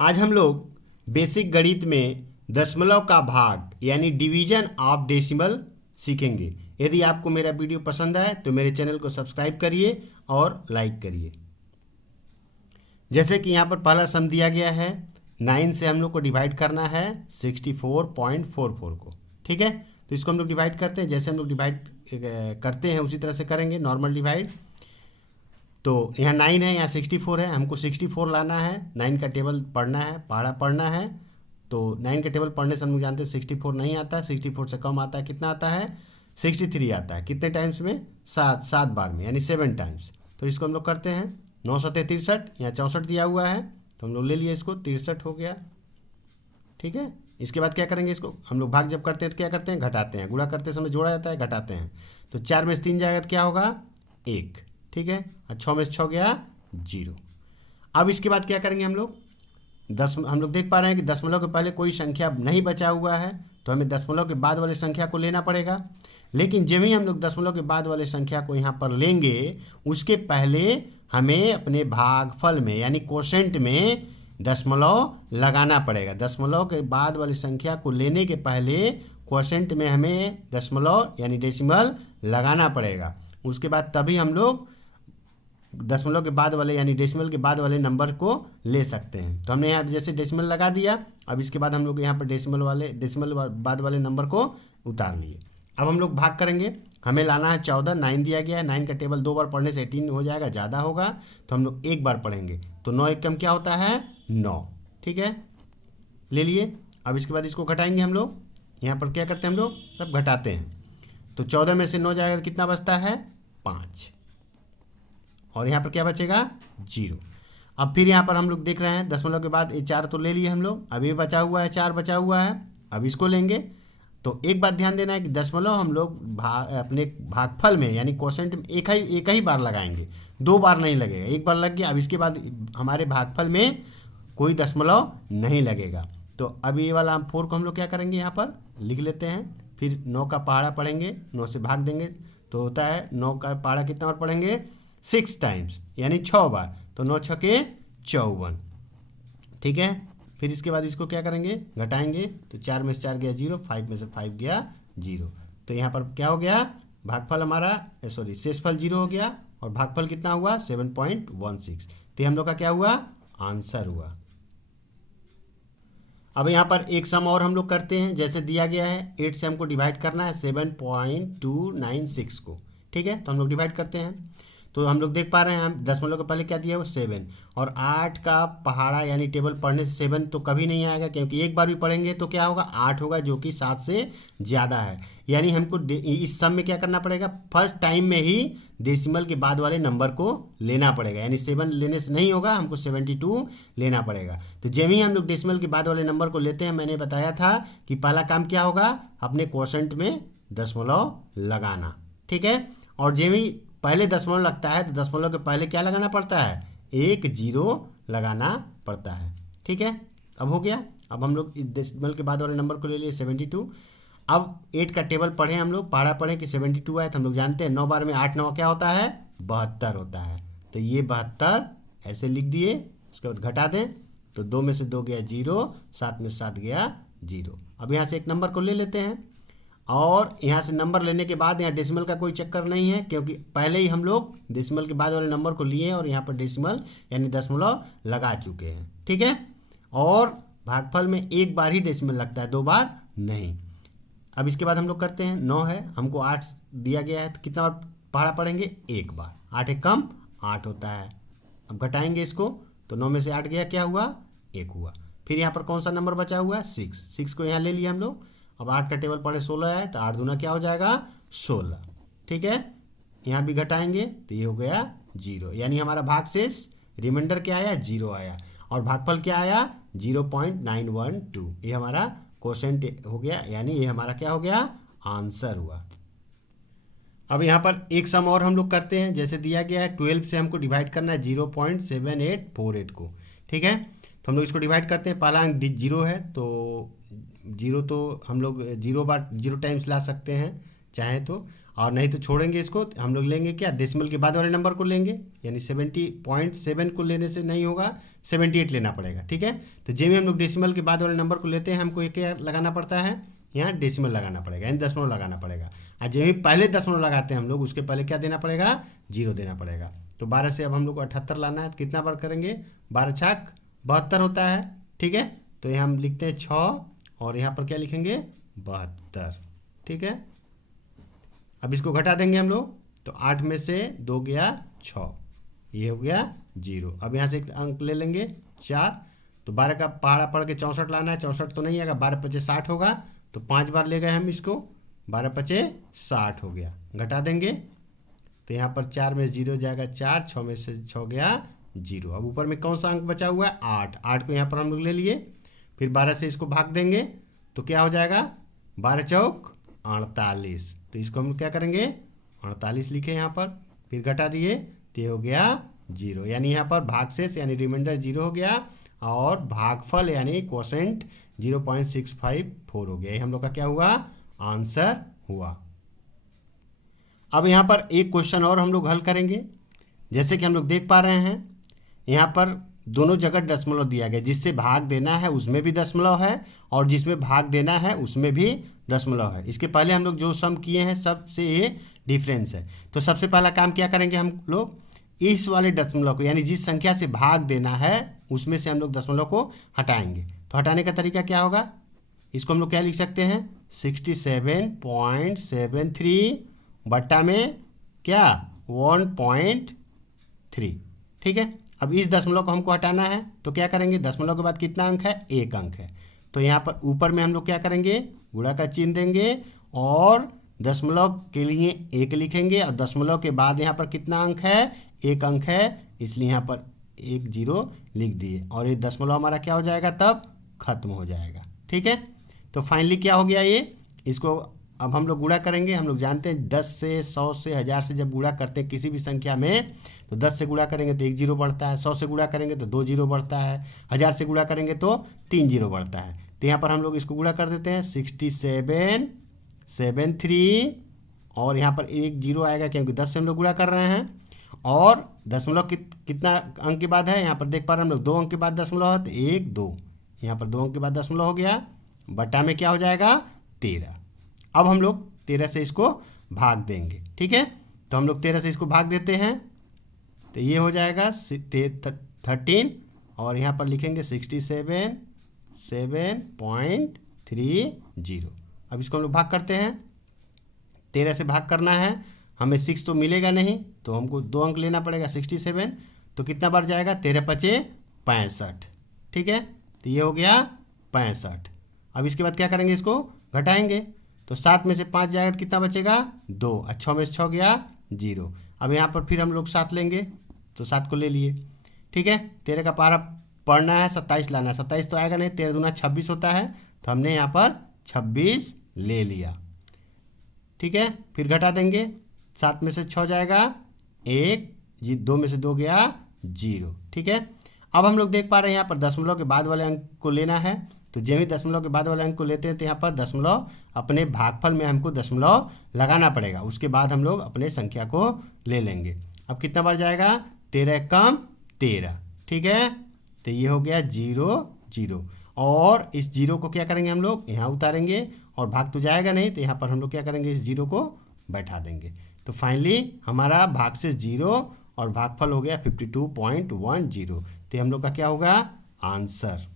आज हम लोग बेसिक गणित में दशमलव का भाग यानी डिवीजन ऑफ डेसिमल सीखेंगे। यदि आपको मेरा वीडियो पसंद आए तो मेरे चैनल को सब्सक्राइब करिए और लाइक करिए। जैसे कि यहाँ पर पहला सम दिया गया है, 9 से हम लोग को डिवाइड करना है 64.44 को। ठीक है, तो इसको हम लोग डिवाइड करते हैं। जैसे हम लोग डिवाइड करते हैं उसी तरह से करेंगे, नॉर्मल डिवाइड। तो यहाँ 9 है, यहाँ 64 है, हमको 64 लाना है। 9 का टेबल पढ़ना है, पहाड़ा पढ़ना है। तो 9 का टेबल पढ़ने से हम लोग जानते हैं 64 नहीं आता है, 64 से कम आता है। कितना आता है? 63 आता है। कितने टाइम्स में? 7 बार में, यानी 7 टाइम्स। तो इसको हम लोग करते हैं 9 सौ 63, यहाँ 64 दिया हुआ है तो हम लोग ले लिए इसको, 63 हो गया। ठीक है, इसके बाद क्या करेंगे? इसको हम लोग भाग जब करते हैं तो क्या करते हैं? घटाते हैं। गुणा करते समय जोड़ा जाता है, घटाते हैं। तो 4 में से 3 जाएगा तो क्या होगा? 1। ठीक है, और 6 में से 6 गया 0। अब इसके बाद क्या करेंगे हम लोग? हम लोग देख पा रहे हैं कि दशमलव के पहले कोई संख्या नहीं बचा हुआ है, तो हमें दशमलव के बाद वाले संख्या को लेना पड़ेगा। लेकिन जब ही हम लोग दशमलव के बाद वाले संख्या को यहाँ पर लेंगे, उसके पहले हमें अपने भागफल में यानी कोशेंट में दशमलव लगाना पड़ेगा। दशमलव के बाद वाली संख्या को लेने के पहले कोशेंट में हमें दशमलव यानी डेसिमल लगाना पड़ेगा। उसके बाद तभी हम लोग दशमलव के बाद वाले यानी डेसिमल के बाद वाले नंबर को ले सकते हैं। तो हमने यहाँ जैसे डेसिमल लगा दिया। अब इसके बाद हम लोग यहाँ पर डेसिमल बाद वाले नंबर को उतार लिए। अब हम लोग भाग करेंगे। हमें लाना है 14, 9 दिया गया है। 9 का टेबल 2 बार पढ़ने से 18 हो जाएगा, ज़्यादा होगा तो हम लोग 1 बार पढ़ेंगे। तो 9 एक कम क्या होता है? 9। ठीक है, ले लिए। अब इसके बाद इसको घटाएंगे हम लोग। यहाँ पर क्या करते हैं हम लोग? सब घटाते हैं। तो 14 में से 9 जाएगा तो कितना बचता है? 5। और यहाँ पर क्या बचेगा? 0। अब फिर यहाँ पर हम लोग देख रहे हैं दशमलव के बाद ये 4 तो ले लिए हम लोग। अब ये बचा हुआ है, 4 बचा हुआ है। अब इसको लेंगे। तो एक बात ध्यान देना है कि दशमलव हम लोग अपने भागफल में यानी कोशेंट में एक ही बार लगाएंगे, 2 बार नहीं लगेगा। 1 बार लग गया। अब इसके बाद हमारे भागफल में कोई दशमलव नहीं लगेगा। तो अब ये वाला 4 को हम लोग क्या करेंगे? यहाँ पर लिख लेते हैं। फिर 9 का पहाड़ा पढ़ेंगे, 9 से भाग देंगे तो होता है 9 का पहाड़ा कितना बार पढ़ेंगे? 6 टाइम्स यानी 6 बार। तो 9 छके 54। ठीक है, फिर इसके बाद इसको क्या करेंगे? घटाएंगे। तो 4 में से 4 गया 0, 5 में से 5 गया 0। तो यहाँ पर क्या हो गया? भागफल हमारा शेषफल 0 हो गया और भागफल कितना हुआ? 7.16। तो हम लोग का क्या हुआ? आंसर हुआ। अब यहाँ पर एक सम और हम लोग करते हैं। जैसे दिया गया है 8 से हमको डिवाइड करना है 7.296 को। ठीक है, तो हम लोग डिवाइड करते हैं। तो हम लोग देख पा रहे हैं हम दशमलव के पहले क्या दिया है? वो 7। और 8 का पहाड़ा यानी टेबल पढ़ने से 7 तो कभी नहीं आएगा, क्योंकि एक बार भी पढ़ेंगे तो क्या होगा? 8 होगा, जो कि 7 से ज़्यादा है। यानी हमको इस सम में क्या करना पड़ेगा? फर्स्ट टाइम में ही डेसिमल के बाद वाले नंबर को लेना पड़ेगा। यानी 7 लेने से नहीं होगा, हमको 72 लेना पड़ेगा। तो जब ही हम लोग डेसिमल के बाद वाले नंबर को लेते हैं, मैंने बताया था कि पहला काम क्या होगा? अपने कोशेंट में दशमलव लगाना। ठीक है, और जब ही पहले दशमलव लगता है तो दशमलव के पहले क्या लगाना पड़ता है? 1 0 लगाना पड़ता है। ठीक है, अब हो गया। अब हम लोग इस डेसिमल के बाद वाले नंबर को ले लिए 72। अब 8 का टेबल पढ़े हम लोग, पहाड़ा पढ़े कि 72 आए। तो हम लोग जानते हैं 9 बार में 8 9 क्या होता है? 72 होता है। तो ये 72 ऐसे लिख दिए। उसके बाद घटा दें तो 2 में से 2 गया 0, 7 में से 7 गया 0। अब यहाँ से एक नंबर को ले लेते हैं और यहाँ से नंबर लेने के बाद यहाँ डेसिमल का कोई चक्कर नहीं है, क्योंकि पहले ही हम लोग डेसिमल के बाद वाले नंबर को लिए और यहाँ पर डेसिमल यानी दशमलव लगा चुके हैं। ठीक है, और भागफल में एक बार ही डेसिमल लगता है, 2 बार नहीं। अब इसके बाद हम लोग करते हैं 9 है, हमको 8 दिया गया है तो कितना बार पहाड़ा पढ़ेंगे? 1 बार। 8 एक कम 8 होता है। अब घटाएंगे इसको तो 9 में से 8 गया, क्या हुआ? 1 हुआ। फिर यहाँ पर कौन सा नंबर बचा हुआ है? 6 को यहाँ ले लिया हम लोग। अब 8 का टेबल पढ़े 16 है तो 8 दूना क्या हो जाएगा? 16। ठीक है, यहाँ भी घटाएंगे तो ये हो गया 0। यानी हमारा भागशेष रिमाइंडर क्या आया? 0 आया। और भागफल क्या आया? 0.912। ये हमारा क्वोशेंट हो गया, यानी ये हमारा क्या हो गया? आंसर हुआ। अब यहाँ पर एक सम और हम लोग करते हैं। जैसे दिया गया है 12 से हमको डिवाइड करना है 0.7848 को। ठीक है, तो हम लोग इसको डिवाइड करते हैं। पहला अंक 0 है तो 0 तो हम लोग 0 टाइम्स ला सकते हैं। चाहे तो, और नहीं तो छोड़ेंगे इसको। हम लोग लेंगे क्या, डेसिमल के बाद वाले नंबर को लेंगे, यानी 70.7 को लेने से नहीं होगा, 78 लेना पड़ेगा। ठीक है, तो जब भी हम लोग डेसिमल के बाद वाले नंबर को लेते हैं हमको एक क्या लगाना पड़ता है, यहाँ डेसिमल लगाना पड़ेगा, यानी दशमलव लगाना पड़ेगा। और जब भी पहले दशमलव लगाते हैं हम लोग, उसके पहले क्या देना पड़ेगा, 0 देना पड़ेगा। तो 12 से अब हम लोग को 78 लाना है, तो कितना बार करेंगे, 12 छाक 72 होता है। ठीक है, तो यहाँ हम लिखते हैं 6 और यहाँ पर क्या लिखेंगे, 72। ठीक है, अब इसको घटा देंगे हम लोग, तो 8 में से 2 गया 6, ये हो गया 0। अब यहाँ से एक अंक ले लेंगे 4, तो 12 का पहाड़ा पढ़ के 64 लाना है, 64 तो नहीं आएगा, 12 पचे 60 होगा, तो 5 बार ले गए हम इसको, 12 पचे 60 हो गया। घटा देंगे तो यहाँ पर 4 में 0 जाएगा 4, 6 में से 6 गया 0। अब ऊपर में कौन सा अंक बचा हुआ है, 8, 8 को यहाँ पर हम लोग ले लिए, फिर 12 से इसको भाग देंगे तो क्या हो जाएगा, 12 चौक 48, तो इसको हम क्या करेंगे, 48 लिखे यहाँ पर, फिर घटा दिए तो ये हो गया 0, यानी यहाँ पर भागशेष यानी रिमाइंडर 0 हो गया, और भागफल यानी क्वोशेंट 0.654 हो गया। ये हम लोग का क्या हुआ, आंसर हुआ। अब यहाँ पर एक क्वेश्चन और हम लोग हल करेंगे। जैसे कि हम लोग देख पा रहे हैं यहाँ पर दोनों जगह दशमलव दिया गया, जिससे भाग देना है उसमें भी दशमलव है और जिसमें भाग देना है उसमें भी दशमलव है। इसके पहले हम लोग जो सम किए हैं सबसे ये डिफरेंस है। तो सबसे पहला काम क्या करेंगे, हम लोग इस वाले दशमलव को, यानी जिस संख्या से भाग देना है उसमें से हम लोग दशमलव को हटाएंगे। तो हटाने का तरीका क्या होगा, इसको हम लोग क्या लिख सकते हैं, 67.73 बट्टा में क्या 1.3। ठीक है, अब इस दशमलव को हमको हटाना है, तो क्या करेंगे, दशमलव के बाद कितना अंक है, 1 अंक है, तो यहाँ पर ऊपर में हम लोग क्या करेंगे, गुणा का चिन्ह देंगे और दशमलव के लिए 1 लिखेंगे, और दशमलव के बाद यहाँ पर कितना अंक है, 1 अंक है, इसलिए यहाँ पर 1 0 लिख दिए, और ये दशमलव हमारा क्या हो जाएगा, तब खत्म हो जाएगा। ठीक है, तो फाइनली क्या हो गया ये, इसको अब हम लोग गुणा करेंगे। हम लोग जानते हैं 10 से 100 से 1000 से जब गुणा करते हैं किसी भी संख्या में, तो 10 से गुणा करेंगे तो 1 0 बढ़ता है, 100 से गुणा करेंगे तो 2 0 बढ़ता है, 1000 से गुणा करेंगे तो 3 0 बढ़ता है। तो यहाँ पर हम लोग इसको गुणा कर देते हैं, 6773, और यहाँ पर 1 0 आएगा क्योंकि 10 से हम लोग गुणा कर रहे हैं, और दशमलव कितना अंक के बाद है, यहाँ पर देख पा रहे हैं हम लोग 2 अंक के बाद दशमलव है, तो 1 2, यहाँ पर 2 अंक के बाद दशमलव हो गया, बटा में क्या हो जाएगा 13। अब हम लोग 13 से इसको भाग देंगे। ठीक है, तो हम लोग 13 से इसको भाग देते हैं, तो ये हो जाएगा 13, और यहाँ पर लिखेंगे 67.30। अब इसको हम लोग भाग करते हैं, 13 से भाग करना है, हमें 6 तो मिलेगा नहीं, तो हमको 2 अंक लेना पड़ेगा 67, तो कितना बार जाएगा, 13 पचे 65। ठीक है, तो ये हो गया 65। अब इसके बाद क्या करेंगे, इसको घटाएंगे, तो 7 में से 5 जाएगा तो कितना बचेगा, 2, और 6 में से 6 गया 0। अब यहाँ पर फिर हम लोग 7 लेंगे, तो 7 को ले लिए। ठीक है, 13 का पारा पढ़ना है, 27 लाना है, 27 तो आएगा नहीं, 13 दूना 26 होता है, तो हमने यहाँ पर 26 ले लिया। ठीक है, फिर घटा देंगे, 7 में से 6 जाएगा 1, 2 में से 2 गया 0। ठीक है, अब हम लोग देख पा रहे हैं यहाँ पर दशमलव के बाद वाले अंक को लेना है, तो जब भी दशमलव के बाद वाले अंक को लेते हैं तो यहाँ पर दशमलव अपने भागफल में हमको दशमलव लगाना पड़ेगा, उसके बाद हम लोग अपने संख्या को ले लेंगे। अब कितना बार जाएगा, 13 कम 13। ठीक है, तो ये हो गया 0 0, और इस 0 को क्या करेंगे, हम लोग यहाँ उतारेंगे, और भाग तो जाएगा नहीं, तो यहाँ पर हम लोग क्या करेंगे, इस 0 को बैठा देंगे। तो फाइनली हमारा भागशेष 0 और भागफल हो गया 52.10। तो हम लोग का क्या होगा, आंसर।